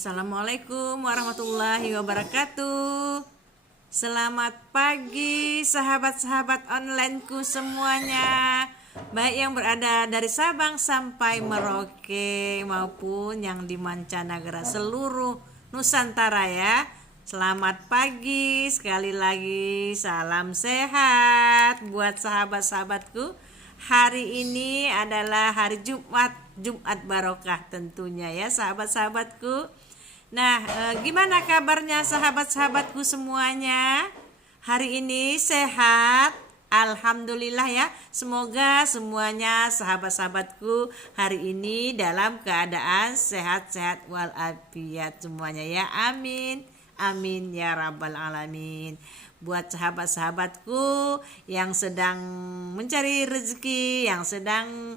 Assalamualaikum warahmatullahi wabarakatuh. Selamat pagi sahabat-sahabat onlineku semuanya, baik yang berada dari Sabang sampai Merauke maupun yang di mancanegara seluruh Nusantara ya. Selamat pagi, sekali lagi salam sehat buat sahabat-sahabatku. Hari ini adalah hari Jumat barokah tentunya ya sahabat-sahabatku. Nah, gimana kabarnya sahabat-sahabatku semuanya? Hari ini sehat? Alhamdulillah ya. Semoga semuanya sahabat-sahabatku hari ini dalam keadaan sehat-sehat walafiat semuanya ya. Amin. Amin ya rabbal alamin. Buat sahabat-sahabatku yang sedang mencari rezeki, yang sedang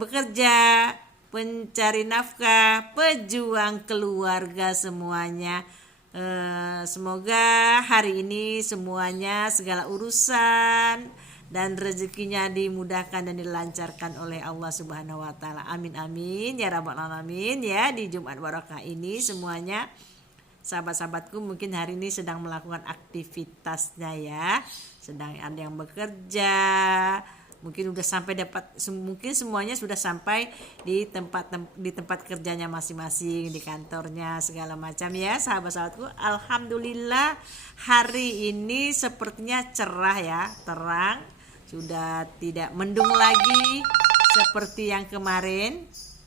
bekerja, pencari nafkah, pejuang keluarga semuanya. Semoga hari ini semuanya segala urusan dan rezekinya dimudahkan dan dilancarkan oleh Allah Subhanahu wa taala. Amin amin ya rabbal alamin ya. Di Jumat Barokah ini semuanya sahabat-sahabatku mungkin hari ini sedang melakukan aktivitasnya ya. Sedang ada yang bekerja, mungkin udah sampai mungkin semuanya sudah sampai di tempat kerjanya masing-masing, di kantornya segala macam ya sahabat-sahabatku. Alhamdulillah hari ini sepertinya cerah ya, terang, sudah tidak mendung lagi seperti yang kemarin,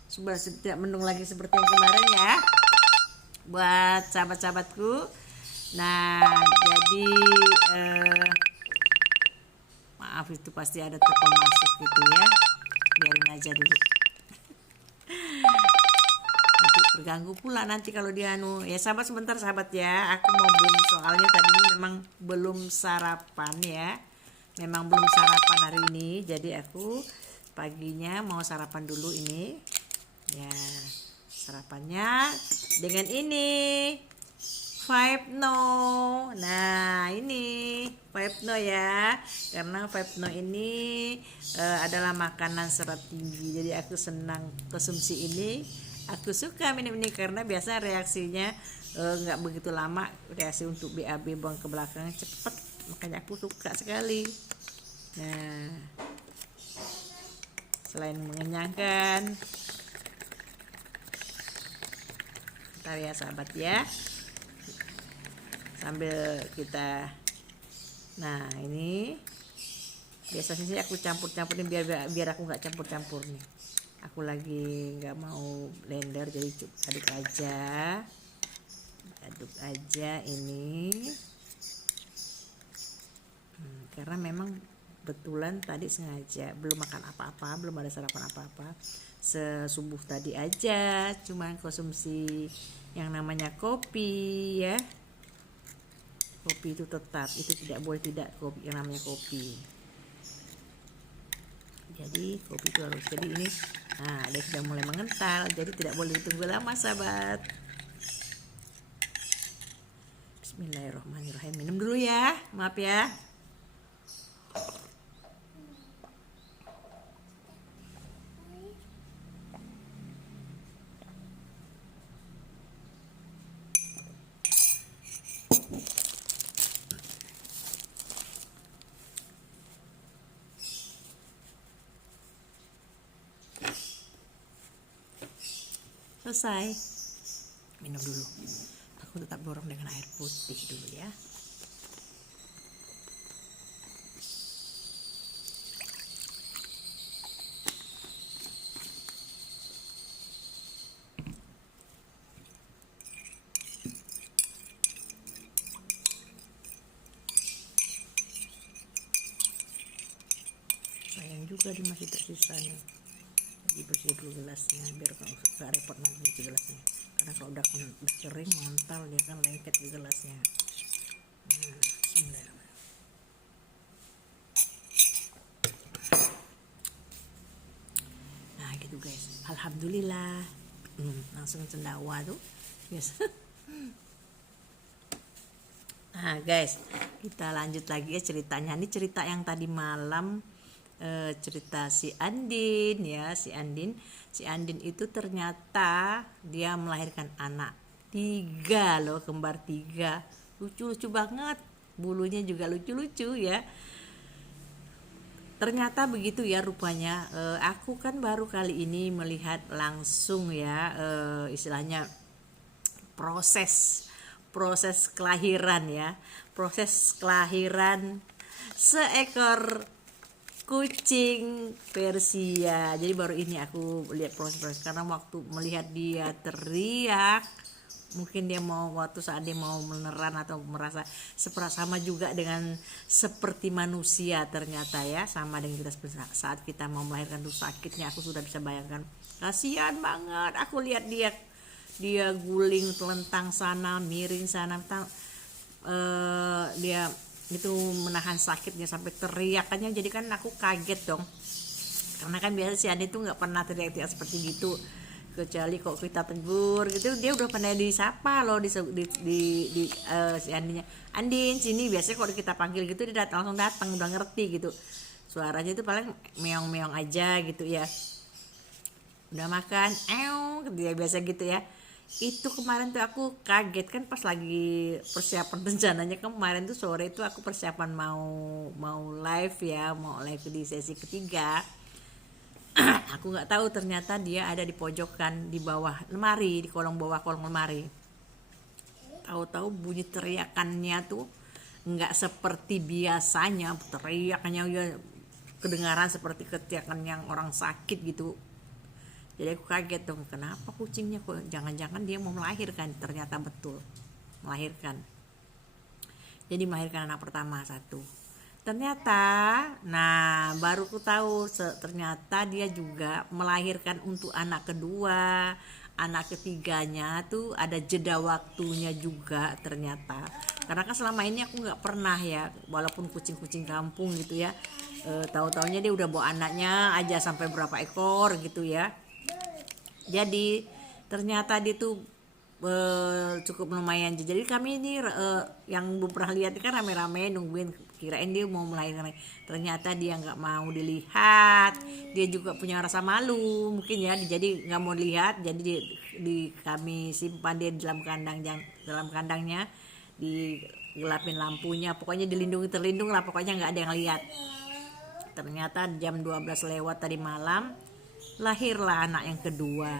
sudah tidak mendung lagi seperti yang kemarin ya buat sahabat-sahabatku. Nah jadi maaf itu pasti ada telepon masuk gitu ya, biarin aja dulu. Nanti terganggu pula nanti kalau dia ya. Sahabat sebentar sahabat ya, aku mau soalnya tadi memang belum sarapan ya, memang belum sarapan hari ini, jadi aku paginya mau sarapan dulu ini ya. Sarapannya dengan ini Five No. Nah ini Five No ya, karena Five No ini adalah makanan serat tinggi, jadi aku senang konsumsi ini. Aku suka minum ini karena biasa reaksinya nggak begitu lama, reaksi untuk BAB buang ke belakang cepat, makanya aku suka sekali. Nah selain mengenyangkan, ntar ya sahabat ya, sambil kita, nah ini biasanya sih aku campur-campurin biar aku nggak campur-campur nih. Aku lagi nggak mau blender, jadi aduk aja ini. Karena memang betulan tadi sengaja belum makan apa-apa, belum ada sarapan apa-apa, sesubuh tadi aja cuman konsumsi yang namanya kopi ya. Kopi itu tetap, itu tidak boleh tidak kopi, yang namanya kopi. Jadi kopi itu harus, jadi ini nah dia sudah mulai mengental, jadi tidak boleh ditunggu lama sahabat. Bismillahirrahmanirrahim, minum dulu ya, maaf ya. Selesai, minum dulu. Aku tetap dorong dengan air putih dulu ya. Sayang juga dia masih tersisa nih, bersih dulu gelasnya biar nggak repot nanti cuci gelasnya, karena kalau udah kering ngontal dia kan lengket di gelasnya. Nah, bismillahirrahmanirrahim. Nah gitu guys, alhamdulillah. Langsung cendawa tuh biasa. Nah guys, kita lanjut lagi ya ceritanya. Ini cerita yang tadi malam cerita si Andin ya, si Andin itu ternyata dia melahirkan anak 3 loh, kembar 3, lucu-lucu banget, bulunya juga lucu-lucu ya. Ternyata begitu ya rupanya. Aku kan baru kali ini melihat langsung ya, istilahnya proses kelahiran ya, proses kelahiran seekor kucing Persia. Jadi baru ini aku lihat proses karena waktu melihat dia teriak, mungkin dia mau waktu saat dia mau meneran atau merasa sama juga dengan seperti manusia ternyata ya, sama dengan kita saat kita mau melahirkan tuh sakitnya aku sudah bisa bayangkan. Kasihan banget aku lihat dia guling telentang sana miring sana, dia itu menahan sakitnya sampai teriakannya. Jadi kan aku kaget dong, karena kan biasa si Andi tuh nggak pernah teriak-teriak seperti gitu, kecuali kok kita tegur gitu. Dia udah pernah disapa loh si Andinya, Andin sini, biasanya kalau kita panggil gitu dia langsung datang, udah ngerti gitu. Suaranya itu paling meong-meong aja gitu ya, udah makan dia biasa gitu ya. Itu kemarin tuh aku kaget kan pas lagi persiapan rencananya kemarin tuh sore itu aku persiapan mau live ya, mau live di sesi ketiga. Aku nggak tahu ternyata dia ada di pojokan di bawah lemari, di kolong bawah kolong lemari. Tahu-tahu bunyi teriakannya tuh nggak seperti biasanya, teriakannya ya kedengaran seperti teriakan yang orang sakit gitu. Jadi aku kaget dong, kenapa kucingnya kok, jangan-jangan dia mau melahirkan. Ternyata betul melahirkan. Jadi melahirkan anak pertama 1. Ternyata, nah baru ku tahu ternyata dia juga melahirkan untuk anak kedua, anak ketiganya tuh ada jeda waktunya juga ternyata. Karena kan selama ini aku nggak pernah ya, walaupun kucing-kucing kampung gitu ya, tahu-taunya dia udah bawa anaknya aja sampai berapa ekor gitu ya. Jadi ternyata dia tuh cukup lumayan. Jadi kami ini yang belum pernah lihat kan rame-rame nungguin, kirain dia mau melahirkan. Ternyata dia nggak mau dilihat, dia juga punya rasa malu mungkin ya, jadi nggak mau dilihat. Jadi kami simpan dia dalam kandangnya, digelapin lampunya, pokoknya terlindung lah, pokoknya nggak ada yang lihat. Ternyata jam 12 lewat tadi malam lahirlah anak yang kedua.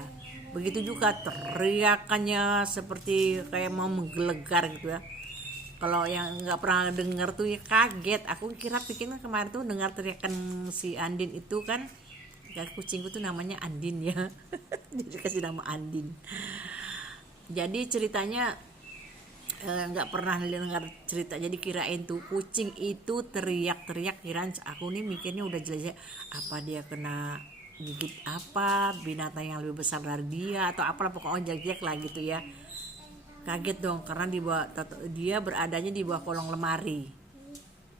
Begitu juga teriakannya seperti kayak mau menggelegar gitu ya. Kalau yang nggak pernah dengar tuh ya kaget. Aku kira pikirnya kemarin tuh dengar teriakan si Andin itu kan, ya kucingku tuh namanya Andin ya. Jadi kasih nama Andin. Jadi ceritanya nggak pernah dengar cerita, jadi kirain tuh kucing itu teriak-teriak, kirain aku nih mikirnya udah jelas apa dia kena gigit apa binatang yang lebih besar dari dia atau apalah, pokoknya jelek lah gitu ya. Kaget dong karena dia beradanya di bawah kolong lemari.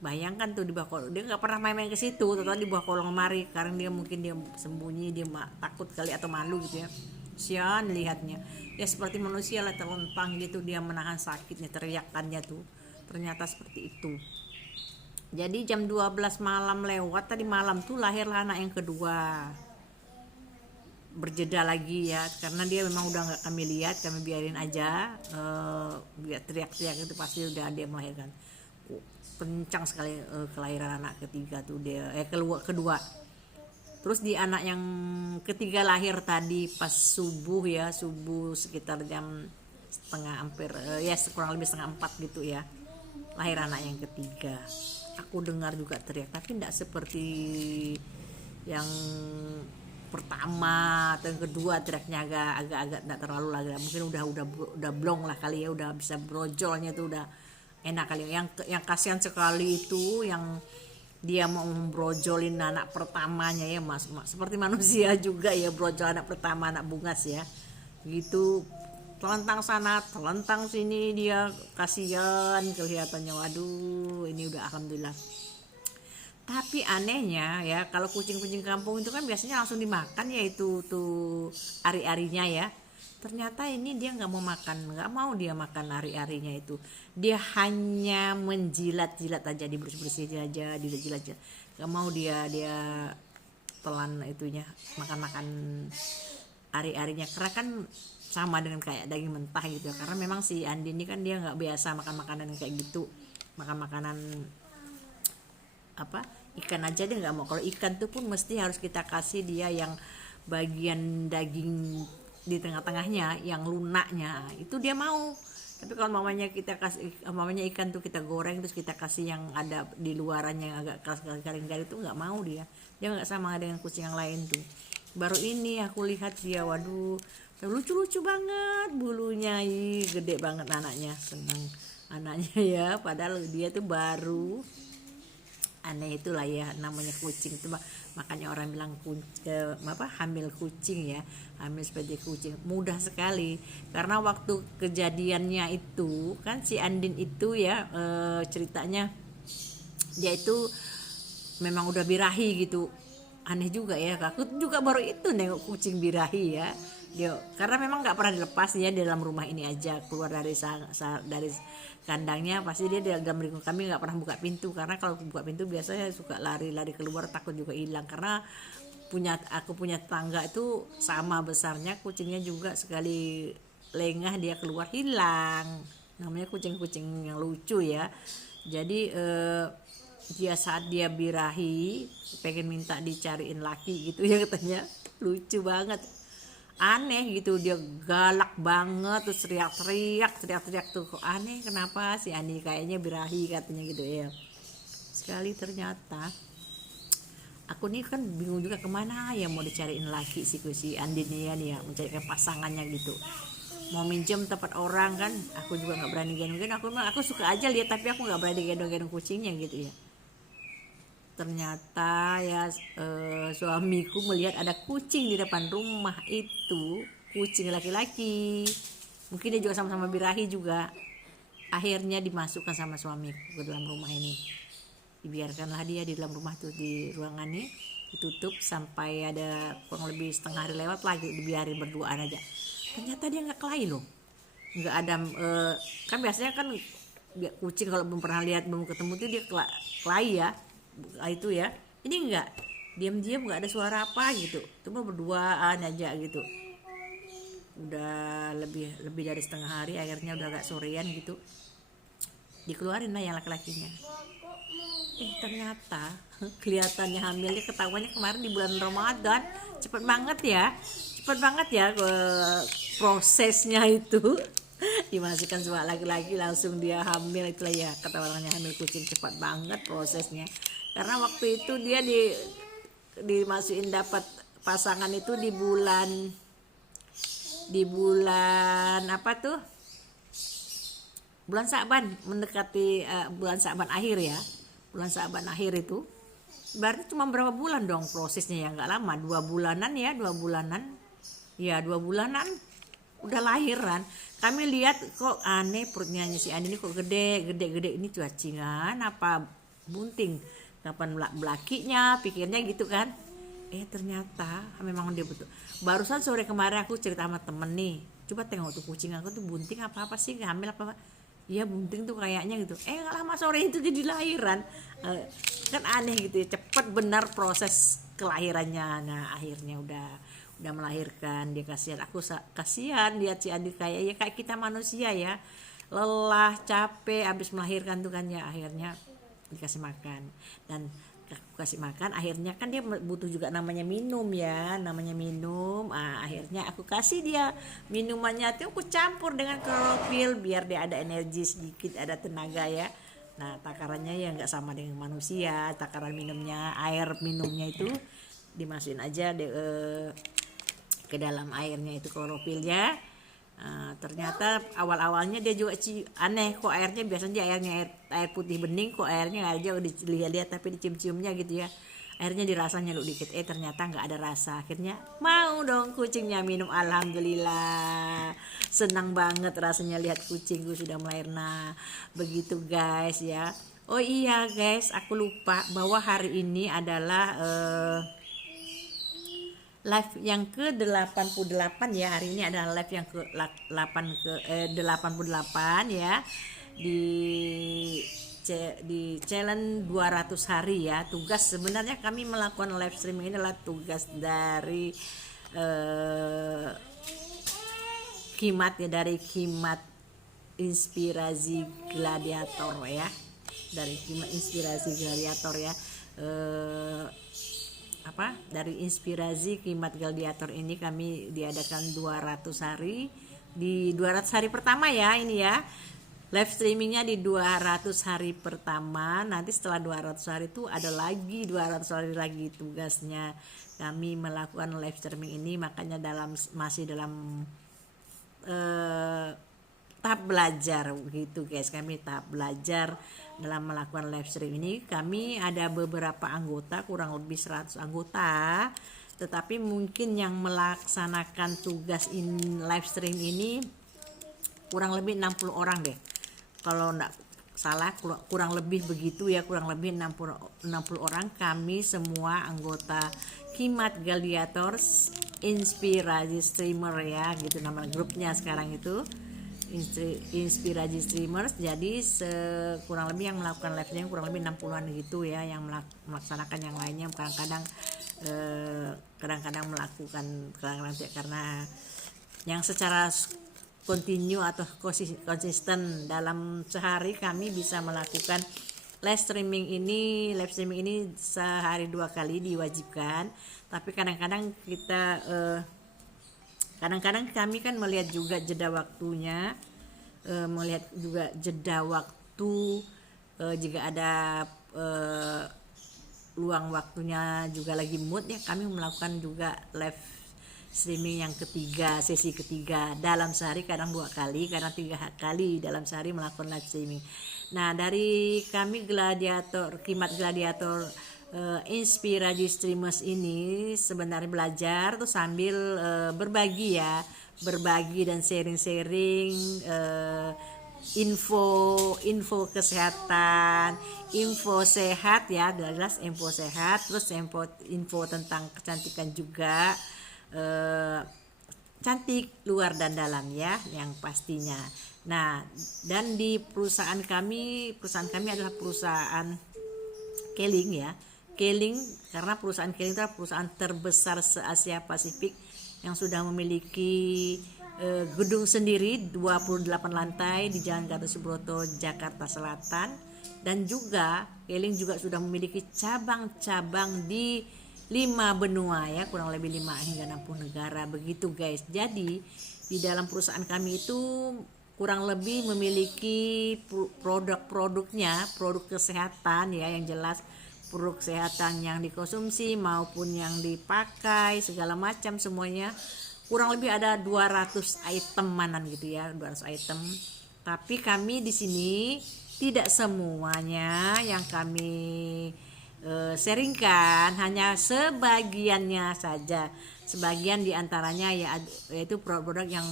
Bayangkan tuh di bawah kolong, dia nggak pernah main-main ke situ, ternyata di bawah kolong lemari karena dia mungkin dia sembunyi, dia takut kali atau malu gitu ya. Sian lihatnya ya seperti manusia lah, terlentang gitu, dia menahan sakitnya, teriakannya tuh ternyata seperti itu. Jadi jam 12 malam lewat tadi malam tuh lahirlah anak yang kedua. Berjeda lagi ya, karena dia memang udah nggak kami lihat, kami biarin aja. Biar teriak-teriak itu pasti udah dia melahirkan. Kencang sekali kelahiran anak ketiga tuh dia, kedua. Terus di anak yang ketiga lahir tadi pas subuh sekitar jam kurang lebih setengah 4 gitu ya, lahir anak yang ketiga. Aku dengar juga teriak, tapi tidak seperti yang pertama atau yang kedua, teriaknya agak tidak terlalu lagi, mungkin udah blong lah kali ya, udah bisa brojolnya tuh udah enak kali. Yang kasihan sekali itu yang dia mau membrojolin anak pertamanya ya, mas seperti manusia juga ya, brojol anak pertama, anak bungas ya gitu, telentang sana telentang sini, dia kasihan kelihatannya. Waduh, ini udah alhamdulillah. Tapi anehnya ya, kalau kucing-kucing kampung itu kan biasanya langsung dimakan ya, itu tuh ari-arinya ya. Ternyata ini dia nggak mau makan, nggak mau dia makan ari-arinya itu. Dia hanya menjilat-jilat aja, dibersih-bersih aja, dijilat-jilat. Nggak mau dia telan itunya, makan-makan ari-arinya. Karena kan sama dengan kayak daging mentah gitu. Karena memang si Andi ini kan dia nggak biasa makan makanan kayak gitu, makan makanan apa ikan aja dia nggak mau. Kalau ikan tuh pun mesti harus kita kasih dia yang bagian daging di tengah-tengahnya, yang lunaknya itu dia mau. Tapi kalau mamanya kita kasih, mamanya ikan tuh kita goreng terus kita kasih yang ada di luarannya yang agak garing-garing itu nggak mau dia nggak sama dengan kucing yang lain tuh. Baru ini aku lihat dia, waduh lucu-lucu banget bulunya, gede banget anaknya, seneng anaknya ya, padahal dia tuh baru. Aneh itulah ya namanya kucing itu, makanya orang bilang hamil kucing ya, hamil seperti kucing mudah sekali. Karena waktu kejadiannya itu kan si Andin itu ya ceritanya dia itu memang udah birahi gitu. Aneh juga ya, aku juga baru itu nengok kucing birahi ya dia, karena memang nggak pernah dilepas ya di dalam rumah ini aja, keluar dari dari kandangnya pasti dia di dalam lingkungan kami, nggak pernah buka pintu. Karena kalau buka pintu biasanya suka lari-lari keluar, takut juga hilang. Karena aku punya tetangga itu sama besarnya kucingnya juga, sekali lengah dia keluar hilang. Namanya kucing-kucing yang lucu ya. Jadi dia saat dia birahi pengen minta dicariin laki gitu ya katanya, lucu banget, aneh gitu, dia galak banget terus teriak-teriak tuh, kok aneh kenapa si Ani kayaknya birahi katanya gitu ya. Sekali ternyata aku nih kan bingung juga kemana ya mau dicariin laki si Andin ya nih ya, mencarikan pasangannya gitu, mau minjem tempat orang kan aku juga nggak berani gendong, aku suka aja lihat tapi aku nggak berani gendong kucingnya gitu ya. Ternyata ya suamiku melihat ada kucing di depan rumah itu, kucing laki-laki, mungkin dia juga sama-sama birahi juga. Akhirnya dimasukkan sama suamiku ke dalam rumah ini, dibiarkanlah dia di dalam rumah tuh, di ruangan ini ditutup sampai ada kurang lebih setengah hari lewat lagi, dibiarin berduaan aja. Ternyata dia nggak kelahi loh, nggak ada kan biasanya kan kucing kalau belum pernah lihat, belum ketemu tuh dia kelahi ya itu ya. Ini enggak, diam-diam nggak ada suara apa gitu, cuma berduaan aja gitu. Udah lebih dari setengah hari, akhirnya udah agak sorean gitu dikeluarin lah yang laki-lakinya. Ternyata kelihatannya hamilnya, ketahuannya kemarin di bulan Ramadan. Cepet banget ya prosesnya itu. Dimasukkan sebuah laki-laki langsung dia hamil, itulah ya kata orangnya hamil kucing, cepat banget prosesnya. Karena waktu itu dia dimasukin dapat pasangan itu di bulan apa tuh, bulan Sa'ban, mendekati bulan Sa'ban akhir ya, bulan Sa'ban akhir itu berarti cuma berapa bulan dong prosesnya ya, nggak lama, 2 bulanan ya 2 bulanan udah lahiran. Kami lihat kok aneh, perutnya si Andi ini kok gede, ini cacingan apa bunting, kapan belakinya, pikirnya gitu kan. Ternyata memang dia betul. Barusan sore kemarin aku cerita sama temen nih, coba tengok tuh kucing aku tuh bunting apa sih, hamil apa. Iya bunting tuh kayaknya gitu. Gak lama sore itu jadi lahiran. Kan aneh gitu ya, cepet benar proses kelahirannya. Nah akhirnya udah melahirkan. Dia kasihan lihat si Andi kayak kita manusia ya, lelah capek abis melahirkan tuh kan ya. Akhirnya dikasih makan, dan kasih makan, akhirnya kan dia butuh juga namanya minum. Akhirnya aku kasih dia minumannya tuh, aku campur dengan klorofil biar dia ada energi sedikit, ada tenaga ya. Nah takarannya ya nggak sama dengan manusia, takaran minumnya, air minumnya itu dimasukin aja ke dalam airnya itu klorofilnya. Ternyata awal-awalnya dia juga aneh, kok airnya biasanya air putih bening, kok airnya aja dilihat-lihat tapi dicium-ciumnya gitu ya, airnya dirasanya lu dikit, ternyata nggak ada rasa. Akhirnya mau dong kucingnya minum, alhamdulillah senang banget rasanya lihat kucingku sudah melahirkan. Begitu guys ya. Oh iya guys, aku lupa bahwa hari ini adalah live yang ke-88 ya. Hari ini adalah live yang ke-88 ya. Di challenge 200 hari ya. Tugas sebenarnya kami melakukan live streaming ini adalah tugas dari Khimat ya, dari Khimat Inspirasi Gladiator ya, dari Khimat Inspirasi Gladiator ya. Dari Inspirasi Khimat Gladiator ini kami diadakan 200 hari. Di 200 hari pertama ya ini ya, live streamingnya di 200 hari pertama. Nanti setelah 200 hari itu ada lagi 200 hari lagi tugasnya kami melakukan live streaming ini. Makanya masih dalam tahap belajar gitu guys. Kami tahap belajar dalam melakukan live stream ini. Kami ada beberapa anggota, kurang lebih 100 anggota, tetapi mungkin yang melaksanakan tugas live stream ini kurang lebih 60 orang deh, kalau enggak salah, kurang lebih begitu ya, kurang lebih 60 orang. Kami semua anggota Khimat Gladiators Inspirasi Streamer ya, gitu nama grupnya sekarang itu, Inspirasi Streamers. Jadi kurang lebih yang melakukan live-nya kurang lebih 60-an gitu ya, yang melaksanakan yang lainnya kadang-kadang melakukan karena yang secara kontinu atau konsisten dalam sehari kami bisa melakukan live streaming ini sehari 2 kali diwajibkan. Tapi kadang-kadang kami kan melihat juga jeda waktunya, jika ada luang waktunya juga lagi mood ya, kami melakukan juga live streaming yang ketiga, sesi ketiga dalam sehari, kadang 2 kali, kadang 3 kali dalam sehari melakukan live streaming. Nah, dari kami Khimat Gladiator Inspirasi Streamers ini sebenarnya belajar tuh sambil berbagi dan sharing info kesehatan, info sehat ya, jelas info sehat, terus info tentang kecantikan juga, cantik luar dan dalam ya, yang pastinya. Nah, dan di perusahaan kami adalah perusahaan Keling ya. Keling, karena perusahaan Keling itu adalah perusahaan terbesar se-Asia Pasifik yang sudah memiliki gedung sendiri 28 lantai di Jalan Gatot Subroto, Jakarta Selatan. Dan juga Keling juga sudah memiliki cabang-cabang di 5 benua ya, kurang lebih 5 hingga 60 negara begitu guys. Jadi di dalam perusahaan kami itu kurang lebih memiliki produk-produknya, produk kesehatan ya, yang jelas produk kesehatan yang dikonsumsi maupun yang dipakai segala macam semuanya. Kurang lebih ada 200 itemanan gitu ya, 200 item. Tapi kami di sini tidak semuanya yang kami sharingkan, hanya sebagiannya saja. Sebagian diantaranya yaitu produk-produk yang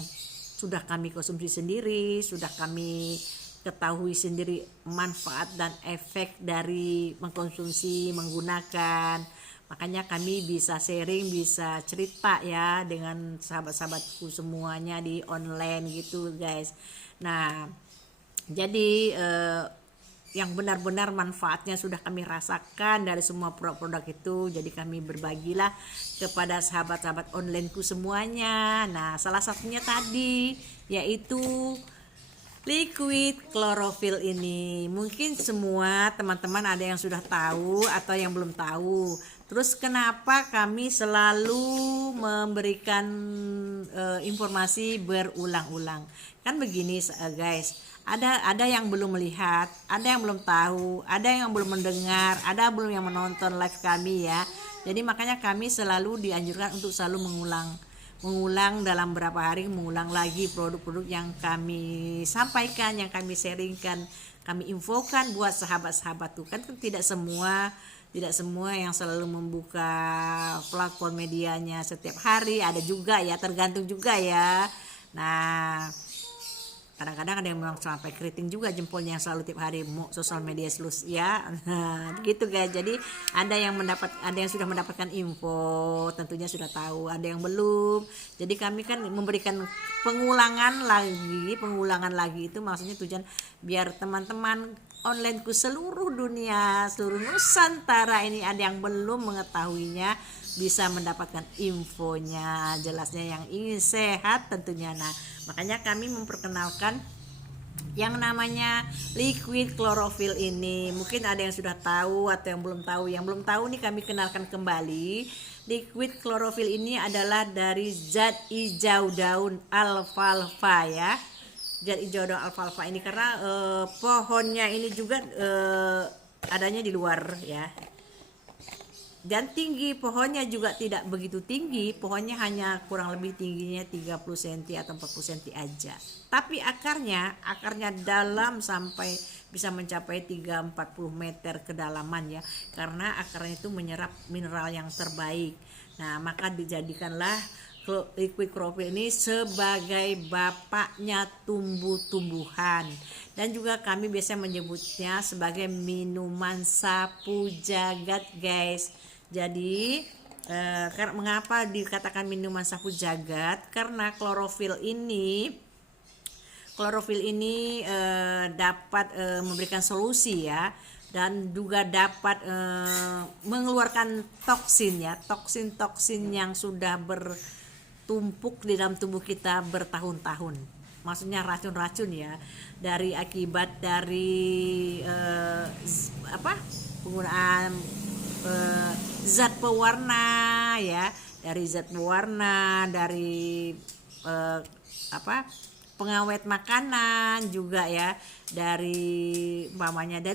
sudah kami konsumsi sendiri, sudah kami ketahui sendiri manfaat dan efek dari mengkonsumsi, menggunakan. Makanya kami bisa sharing, bisa cerita ya dengan sahabat-sahabatku semuanya di online gitu guys. Nah, jadi yang benar-benar manfaatnya sudah kami rasakan dari semua produk-produk itu. Jadi kami berbagilah kepada sahabat-sahabat onlineku semuanya. Nah, salah satunya tadi yaitu liquid chlorophyll ini. Mungkin semua teman-teman ada yang sudah tahu atau yang belum tahu. Terus kenapa kami selalu memberikan informasi berulang-ulang? Kan begini guys, ada yang belum melihat, ada yang belum tahu, ada yang belum mendengar, ada belum yang menonton live kami ya. Jadi makanya kami selalu dianjurkan untuk selalu mengulang dalam berapa hari, mengulang lagi produk-produk yang kami sampaikan, yang kami sharingkan, kami infokan buat sahabat-sahabat tuh. Kan tidak semua yang selalu membuka platform medianya setiap hari, ada juga ya, tergantung juga ya. Nah, kadang-kadang ada yang memang sampai keriting juga jempolnya yang selalu tiap hari mau sosial media selus ya. Nah, gitu guys. Jadi ada yang sudah mendapatkan info, tentunya sudah tahu, ada yang belum. Jadi kami kan memberikan pengulangan lagi itu maksudnya tujuan biar teman-teman onlineku seluruh dunia, seluruh Nusantara ini ada yang belum mengetahuinya bisa mendapatkan infonya, jelasnya yang ingin sehat tentunya. Nah, makanya kami memperkenalkan yang namanya liquid chlorophyll ini. Mungkin ada yang sudah tahu atau yang belum tahu. Yang belum tahu nih kami kenalkan kembali. Liquid chlorophyll ini adalah dari zat hijau daun alfalfa ya. Zat hijau daun alfalfa ini karena pohonnya ini juga adanya di luar ya. Dan tinggi pohonnya juga tidak begitu tinggi, pohonnya hanya kurang lebih tingginya 30 cm atau 40 cm aja. Tapi akarnya dalam sampai bisa mencapai 3-40 meter kedalaman ya, karena akarnya itu menyerap mineral yang terbaik. Nah, maka dijadikanlah liquid chlorophyll ini sebagai bapaknya tumbuh-tumbuhan. Dan juga kami biasa menyebutnya sebagai minuman sapu jagat guys. Jadi mengapa dikatakan minuman sapu jagat? Karena klorofil ini dapat memberikan solusi ya, dan juga dapat mengeluarkan toksin yang sudah bertumpuk di dalam tubuh kita bertahun-tahun. Maksudnya racun-racun ya, dari akibat dari penggunaan zat pewarna ya, dari pengawet makanan juga ya, dari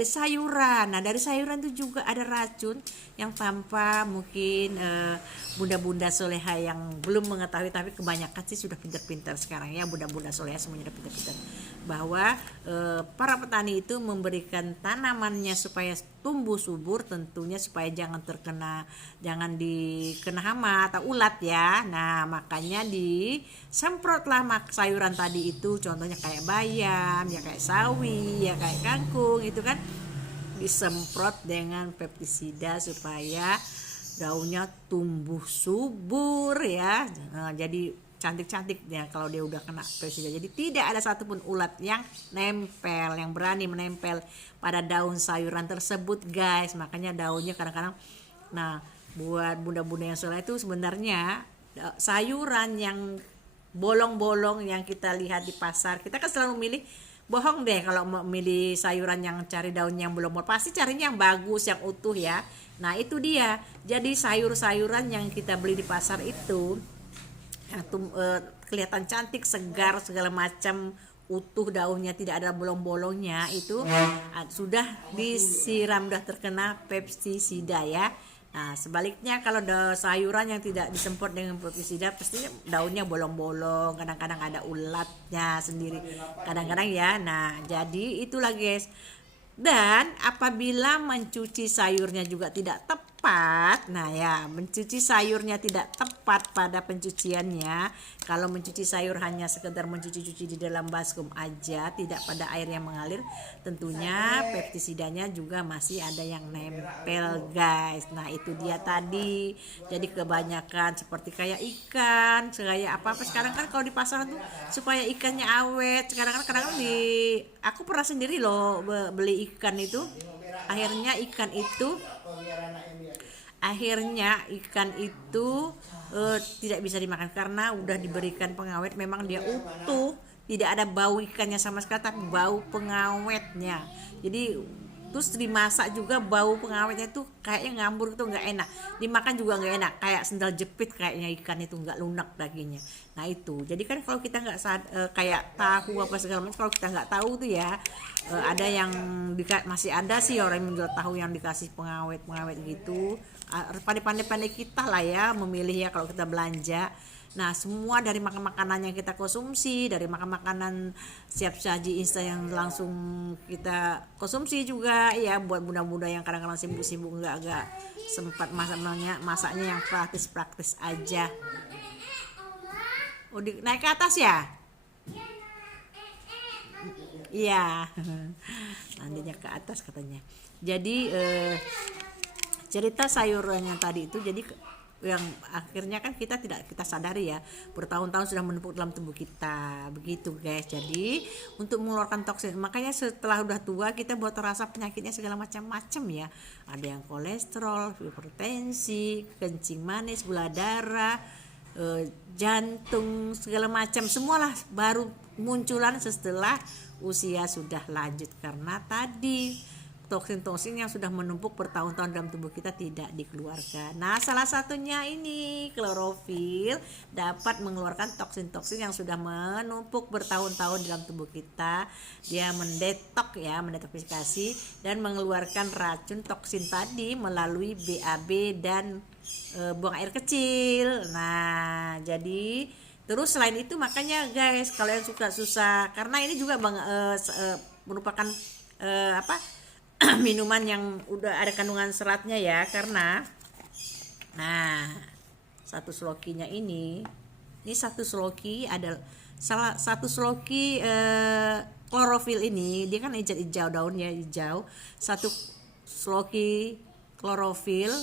sayuran. Nah, dari sayuran itu juga ada racun yang tanpa mungkin bunda-bunda soleha yang belum mengetahui, tapi kebanyakan sih sudah pintar-pintar sekarang ya, bunda-bunda soleha semuanya sudah pintar-pintar bahwa para petani itu memberikan tanamannya supaya tumbuh subur, tentunya supaya jangan dikena hama atau ulat ya. Nah, makanya disemprotlah sayuran tadi itu, contohnya kayak bayam ya, kayak sawi ya, kayak kangkung itu kan disemprot dengan pestisida supaya daunnya tumbuh subur ya. Nah, jadi cantik-cantik ya kalau dia udah kena pestisida. Jadi tidak ada satupun ulat yang berani menempel pada daun sayuran tersebut guys. Makanya daunnya kadang-kadang, nah buat bunda-bunda yang soleh itu sebenarnya sayuran yang bolong-bolong yang kita lihat di pasar, kita kan selalu milih, bohong deh kalau memilih sayuran yang cari daun yang belum pasti carinya yang bagus, yang utuh ya. Nah itu dia, jadi sayur-sayuran yang kita beli di pasar itu yang kelihatan cantik, segar, segala macam, utuh daunnya, tidak ada bolong-bolongnya, itu sudah disiram, sudah terkena pestisida ya. Nah sebaliknya kalau sayuran yang tidak disemprot dengan pestisida, pastinya daunnya bolong-bolong, kadang-kadang ada ulatnya sendiri kadang-kadang ya. Nah jadi itulah guys. Dan apabila mencuci sayurnya juga tidak tepat, nah ya, mencuci sayurnya tidak tepat pada pencuciannya. Kalau mencuci sayur hanya sekedar mencuci-cuci di dalam baskom aja, tidak pada air yang mengalir, tentunya pestisidanya juga masih ada yang nempel guys. Nah itu dia tadi. Jadi kebanyakan seperti kayak ikan, kayak apa sekarang kan kalau di pasar tuh supaya ikannya awet. Sekarang kan kadang-kadang aku pernah sendiri loh beli ikan itu, akhirnya ikan itu tidak bisa dimakan karena udah diberikan pengawet. Memang dia utuh, tidak ada bau ikannya sama sekali, tapi bau pengawetnya. Jadi terus dimasak juga bau pengawetnya tuh kayaknya ngambur, tuh nggak enak, dimakan juga nggak enak, kayak sendal jepit kayaknya ikan itu, nggak lunak dagingnya. Nah itu, jadi kan kalau kita nggak kayak tahu apa segala macam, kalau kita nggak tahu tuh ya, ada yang masih ada sih orang yang menjual tahu yang dikasih pengawet gitu. Pandai-pandai kita lah ya memilih ya kalau kita belanja. Nah semua dari makanan yang kita konsumsi, dari makanan siap saji instan yang langsung kita konsumsi juga ya, buat bunda-bunda yang kadang-kadang sibuk-sibuk nggak sempat masaknya yang praktis-praktis aja. Naik ke atas ya. Iya. Nantinya ke atas katanya. Jadi cerita sayuran yang tadi itu jadi yang akhirnya kan kita tidak kita sadari ya, bertahun-tahun sudah menumpuk dalam tubuh kita begitu guys. Jadi untuk mengeluarkan toksin, makanya setelah udah tua kita buat terasa penyakitnya segala macam-macam ya, ada yang kolesterol, hipertensi, kencing manis, gula darah, jantung, segala macam semualah baru munculan setelah usia sudah lanjut, karena tadi toksin-toksin yang sudah menumpuk bertahun-tahun dalam tubuh kita tidak dikeluarkan. Nah, salah satunya ini klorofil dapat mengeluarkan toksin-toksin yang sudah menumpuk bertahun-tahun dalam tubuh kita. Dia mendetoksifikasi dan mengeluarkan racun toksin tadi melalui BAB dan buang air kecil. Nah, jadi terus selain itu makanya guys, kalau yang suka susah, karena ini juga merupakan minuman yang udah ada kandungan seratnya ya, karena nah satu slokinya ini satu sloki ada satu sloki klorofil ini dia kan hijau daunnya hijau, satu sloki klorofil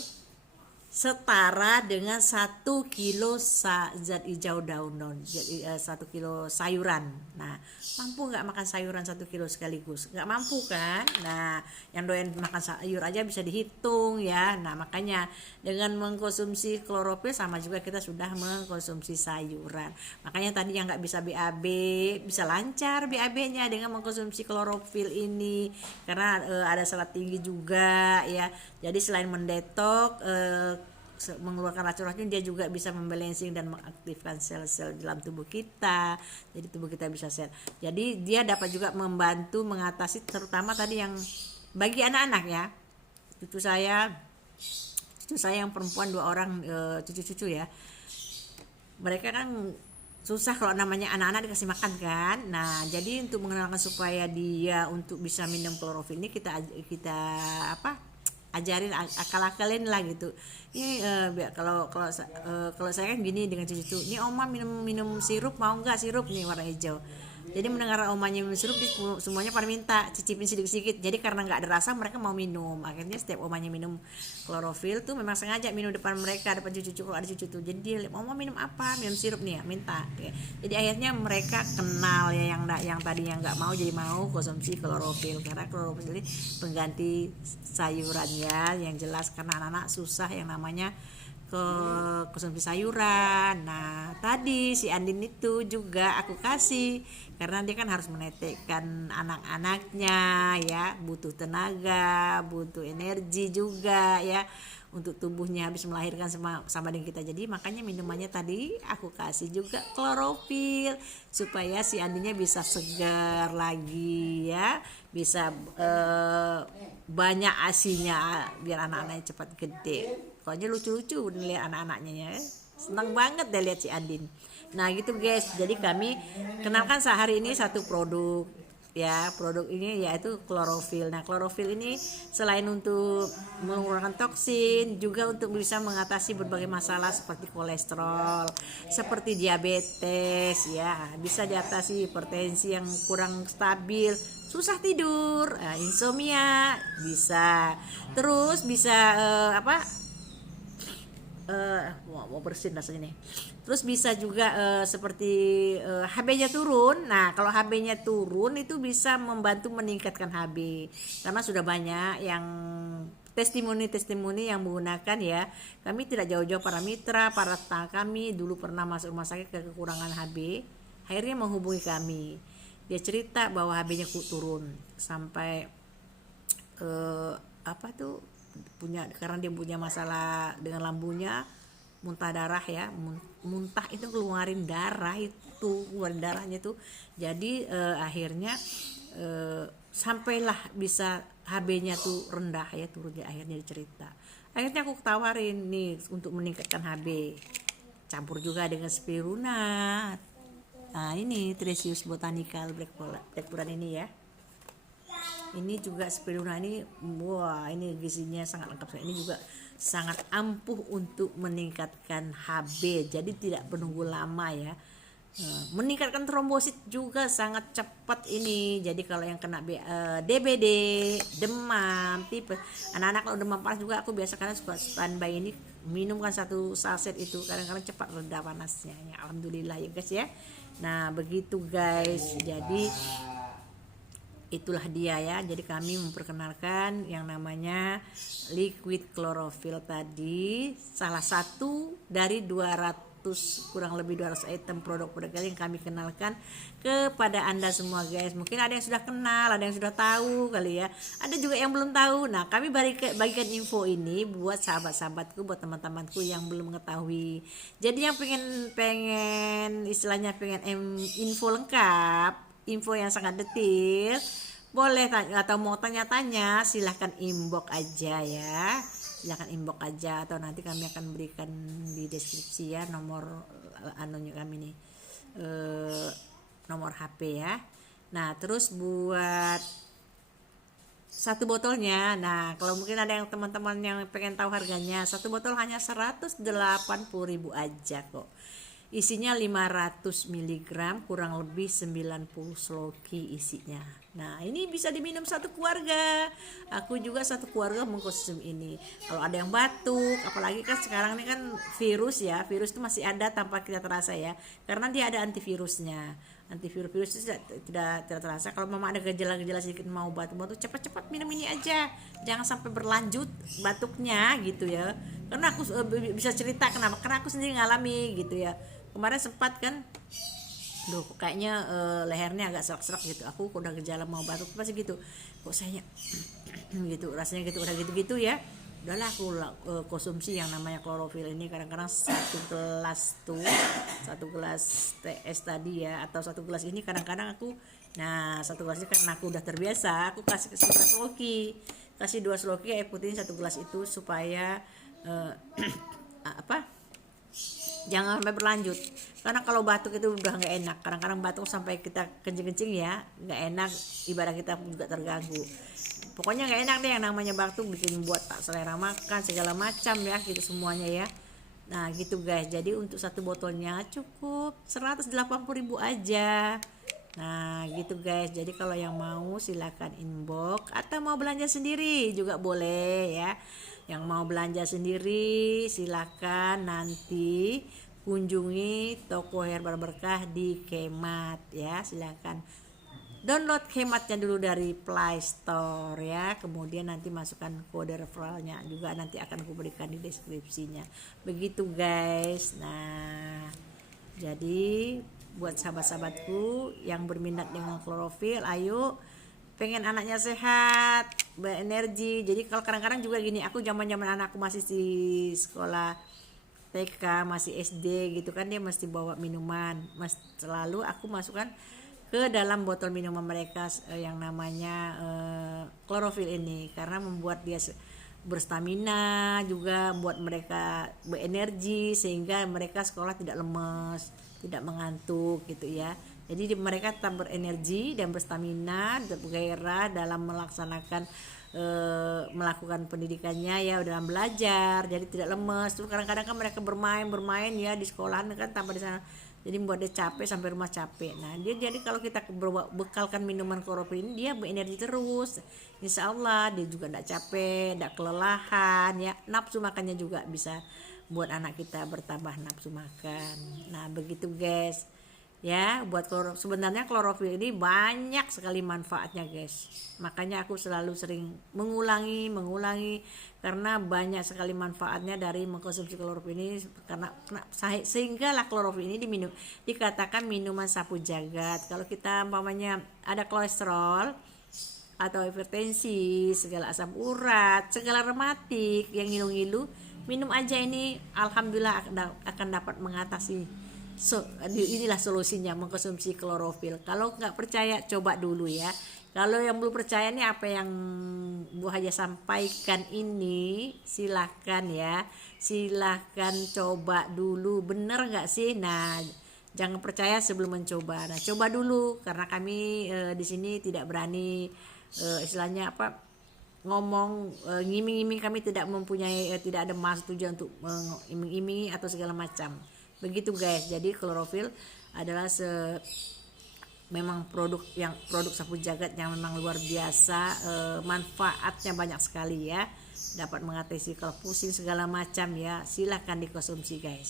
setara dengan 1 kilo zat hijau daun, jadi 1 kilo sayuran. Nah, mampu nggak makan sayuran 1 kilo sekaligus? Nggak mampu kan? Nah, yang doyan makan sayur aja bisa dihitung ya. Nah, makanya dengan mengkonsumsi klorofil sama juga kita sudah mengkonsumsi sayuran. Makanya tadi yang nggak bisa BAB bisa lancar BAB-nya dengan mengkonsumsi klorofil ini, karena ada serat tinggi juga ya. Jadi selain mendetok mengeluarkan racun-racun, dia juga bisa membalancing dan mengaktifkan sel-sel dalam tubuh kita, jadi tubuh kita bisa sehat. Jadi dia dapat juga membantu mengatasi terutama tadi yang bagi anak-anak ya, cucu saya yang perempuan 2 orang, cucu-cucu ya, mereka kan susah kalau namanya anak-anak dikasih makan kan. Nah, jadi untuk mengenalkan supaya dia untuk bisa minum klorofil ini kita ajarin, akal-akalin lah gitu. Ini kalau saya kan gini dengan cucu, ini oma minum sirup, mau nggak sirup nih warna hijau. Jadi mendengar omanya minum sirup, semuanya pada minta cicipin sedikit-sedikit. Jadi karena nggak ada rasa mereka mau minum. Akhirnya setiap omanya minum klorofil tuh memang sengaja minum depan mereka, depan cucu-cucu kalau ada cucu tuh. Jadi dia, oma minum apa? Minum sirup nih ya, minta. Jadi akhirnya mereka kenal ya, yang tadinya nggak mau jadi mau konsumsi klorofil, karena klorofil ini pengganti sayuran ya, yang jelas karena anak-anak susah yang namanya konsumsi sayuran. Nah, tadi si Andin itu juga aku kasih karena dia kan harus menetekkan anak-anaknya ya, butuh tenaga, butuh energi juga ya, untuk tubuhnya habis melahirkan sama dengan kita. Jadi makanya minumannya tadi aku kasih juga klorofil supaya si Andinnya bisa segar lagi ya, bisa banyak asinya biar anak-anaknya cepat gede. Pokoknya lucu-lucu lihat anak-anaknya ya, senang banget deh lihat si Andin. Nah gitu guys, jadi kami kenalkan sehari ini satu produk ya, produk ini yaitu klorofil. Nah klorofil ini selain untuk mengeluarkan toksin, juga untuk bisa mengatasi berbagai masalah seperti kolesterol, seperti diabetes ya, bisa diatasi hipertensi yang kurang stabil, susah tidur, insomnia bisa, terus bisa mau bersin rasanya nih. Terus bisa juga seperti HB-nya turun. Nah, kalau HB-nya turun itu bisa membantu meningkatkan HB. Karena sudah banyak yang testimoni yang menggunakan ya. Kami tidak jauh-jauh para mitra, para tetangga kami dulu pernah masuk rumah sakit kekurangan HB. Akhirnya menghubungi kami. Dia cerita bahwa HB-nya turun sampai karena dia punya masalah dengan lambungnya, muntah darah ya, muntah itu keluarin darahnya tuh. Jadi akhirnya sampailah bisa HB-nya tuh rendah ya, turun ya, akhirnya dicerita. Akhirnya aku tawarin nih untuk meningkatkan HB, campur juga dengan spirulina. Nah ini Tresius botanica blackcurrant ini ya. Ini juga spirulina ini, wah ini gizinya sangat lengkap. Ini juga sangat ampuh untuk meningkatkan HB. Jadi tidak menunggu lama ya. Meningkatkan trombosit juga sangat cepat ini. Jadi kalau yang kena DBD, demam, tipes, anak-anak kalau demam panas juga aku biasa karena suka standby ini minum kan satu saset itu, kadang-kadang cepat reda panasnya. Ya, alhamdulillah ya guys ya. Nah begitu guys. Jadi itulah dia ya. Jadi kami memperkenalkan yang namanya liquid chlorophyll tadi, salah satu dari 200 kurang lebih 200 item produk-produk yang kami kenalkan kepada Anda semua guys. Mungkin ada yang sudah kenal, ada yang sudah tahu kali ya, ada juga yang belum tahu. Nah kami bagikan info ini buat sahabat-sahabatku, buat teman-temanku yang belum mengetahui. Jadi yang pengen istilahnya pengen info lengkap, info yang sangat detail, boleh tanya, atau mau tanya-tanya silahkan inbox aja ya, silahkan inbox aja, atau nanti kami akan berikan di deskripsi ya nomor anunya kami nih, nomor HP ya. Nah terus buat satu botolnya, nah kalau mungkin ada yang teman-teman yang pengen tahu harganya, satu botol hanya 180.000 aja kok. Isinya 500 mg, kurang lebih 90 sloki isinya. Nah ini bisa diminum satu keluarga. Aku juga satu keluarga mengkonsumsi ini. Kalau ada yang batuk, apalagi kan sekarang ini kan virus ya, virus itu masih ada tanpa kita terasa ya, karena dia ada antivirusnya. Antivirus itu tidak terasa. Kalau mama ada gejala-gejala sedikit mau batuk-batuk, cepat-cepat minum ini aja, jangan sampai berlanjut batuknya gitu ya. Karena aku bisa cerita kenapa, karena aku sendiri ngalami gitu ya. Kemarin sempat kan, kayaknya lehernya agak serak-serak gitu. Aku udah gejala mau batuk pasti gitu. Kok saya gitu rasanya gitu, udah gitu-gitu ya. Udahlah aku konsumsi yang namanya klorofil ini. Kadang-kadang satu gelas TS tadi ya, atau satu gelas ini kadang-kadang aku, nah satu gelas ini karena aku udah terbiasa, aku kasih 2 sloki, kasih 2 sloki air putih satu gelas itu supaya jangan sampai berlanjut, karena kalau batuk itu udah nggak enak. Kadang-kadang batuk sampai kita kencing-kencing ya, nggak enak, ibadah kita juga terganggu. Pokoknya nggak enak deh yang namanya batuk, bikin buat tak selera makan segala macam ya gitu semuanya ya. Nah gitu guys, jadi untuk satu botolnya cukup 180.000 aja. Nah gitu guys, jadi kalau yang mau silakan inbox, atau mau belanja sendiri juga boleh ya. Yang mau belanja sendiri silakan nanti kunjungi toko Herbal Berkah di Kemat ya, silakan download Kematnya dulu dari Play Store ya, kemudian nanti masukkan kode referralnya juga, nanti akan aku berikan di deskripsinya. Begitu guys. Nah jadi buat sahabat-sahabatku yang berminat dengan klorofil, ayo, pengen anaknya sehat, berenergi. Jadi kalau kadang-kadang juga gini, aku zaman-zaman anakku masih di sekolah TK, masih SD gitu kan, dia mesti bawa minuman, selalu aku masukkan ke dalam botol minuman mereka yang namanya klorofil ini, karena membuat dia berstamina, juga buat mereka berenergi sehingga mereka sekolah tidak lemes, tidak mengantuk gitu ya. Jadi mereka tetap berenergi dan berstamina, bergairah dalam melaksanakan melakukan pendidikannya ya, dalam belajar, jadi tidak lemes. Terus kadang-kadang kan mereka bermain ya di sekolahan kan tanpa di sana, jadi membuat dia capek sampai rumah capek. Nah dia jadi kalau kita bekalkan minuman klorofil ini, dia berenergi terus, insya Allah dia juga tidak capek, tidak kelelahan ya. Nafsu makannya juga bisa buat anak kita bertambah nafsu makan. Nah begitu guys ya, buat sebenarnya klorofil ini banyak sekali manfaatnya guys, makanya aku selalu sering mengulangi karena banyak sekali manfaatnya dari mengkonsumsi klorofil ini. Karena sehingga lah klorofil ini dikatakan minuman sapu jagat. Kalau kita umpamanya ada kolesterol atau hipertensi, segala asam urat, segala rematik yang ngilu-ngilu, minum aja ini, alhamdulillah akan dapat mengatasi. Inilah solusinya mengkonsumsi klorofil. Kalau nggak percaya coba dulu ya. Kalau yang belum percaya nih apa yang Bu Haja sampaikan ini, silahkan ya, silahkan coba dulu, bener nggak sih? Nah jangan percaya sebelum mencoba. Nah coba dulu, karena kami di sini tidak berani istilahnya apa, ngomong ngiming-ngiming. Kami tidak mempunyai tidak ada maksud tujuan untuk iming-imingi atau segala macam. Begitu guys. Jadi klorofil adalah memang produk sapu jagat yang memang luar biasa, manfaatnya banyak sekali ya, dapat mengatasi kalau pusing segala macam ya, silahkan dikonsumsi guys.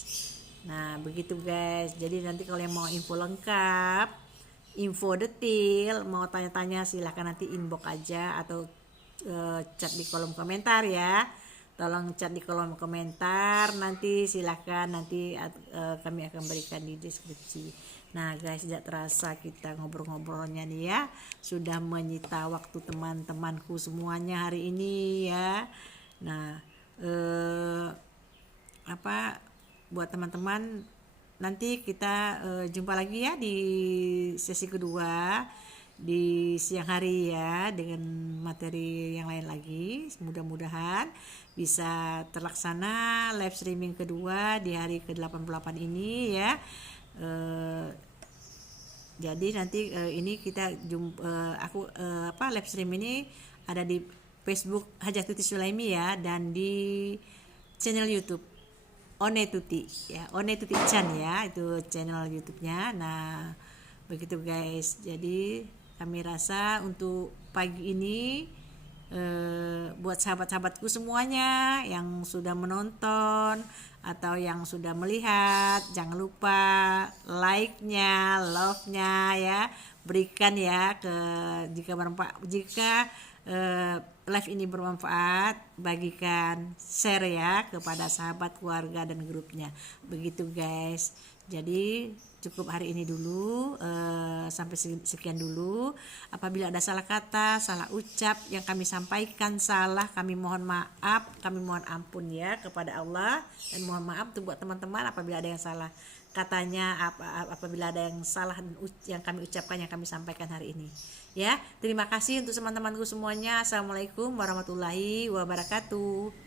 Nah begitu guys, jadi nanti kalau yang mau info lengkap, info detail, mau tanya-tanya silahkan nanti inbox aja atau chat di kolom komentar ya. Tolong chat di kolom komentar, nanti silahkan nanti kami akan berikan di deskripsi. Nah guys, tidak terasa kita ngobrol-ngobrolnya nih ya, sudah menyita waktu teman-temanku semuanya hari ini ya. Nah buat teman-teman, nanti kita jumpa lagi ya di sesi kedua di siang hari ya, dengan materi yang lain lagi. Mudah-mudahan bisa terlaksana live streaming kedua di hari ke-88 ini ya. Jadi nanti ini kita live stream ini ada di Facebook Hajah Tuti Sulaimi ya, dan di channel YouTube One Tuti ya, One Tuti Chan ya, itu channel YouTube-nya. Nah begitu guys, jadi kami rasa untuk pagi ini buat sahabat-sahabatku semuanya yang sudah menonton atau yang sudah melihat, jangan lupa like-nya, love-nya ya, berikan ya jika live ini bermanfaat, bagikan, share ya kepada sahabat, keluarga dan grupnya. Begitu guys. Jadi cukup hari ini dulu, sampai sekian dulu. Apabila ada salah kata, salah ucap yang kami sampaikan salah, kami mohon maaf, kami mohon ampun ya kepada Allah, dan mohon maaf tuh buat teman-teman apabila ada yang salah katanya, apabila ada yang salah yang kami ucapkan, yang kami sampaikan hari ini ya. Terima kasih untuk teman-temanku semuanya. Assalamualaikum warahmatullahi wabarakatuh.